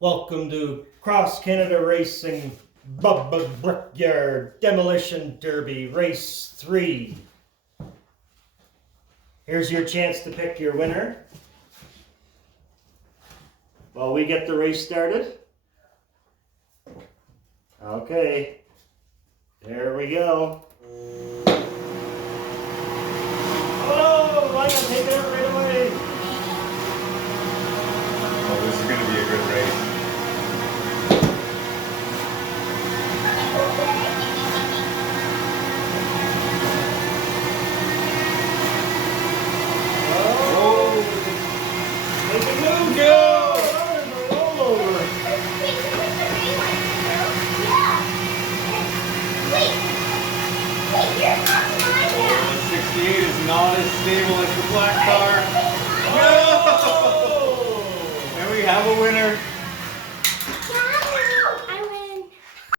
Welcome to Cross Canada Racing Bubba Brickyard Demolition Derby Race 3. Here's your chance to pick your winner while we get the race started. Okay, there we go. Oh, I gotta take it out right away. Oh, this is going to be a good race. Make it move, go! Roll over. 68 is not as stable as the black car. Oh! And we have a winner.